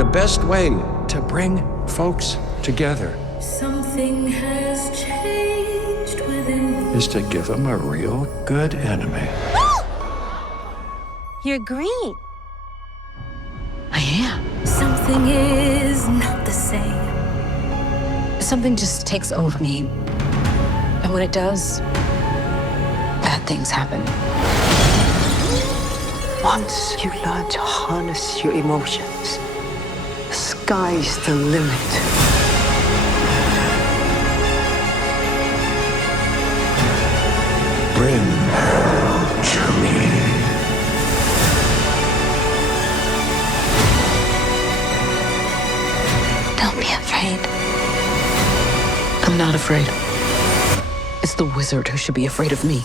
the best way to bring folks together Something has changed within me. is to give them a real good enemy. You're green. I am. Something is not the same. Something just takes over me. And when it does, bad things happen. Once you learn to harness your emotions, the sky's the limit. Bring her to me. Don't be afraid. I'm not afraid. It's the wizard who should be afraid of me.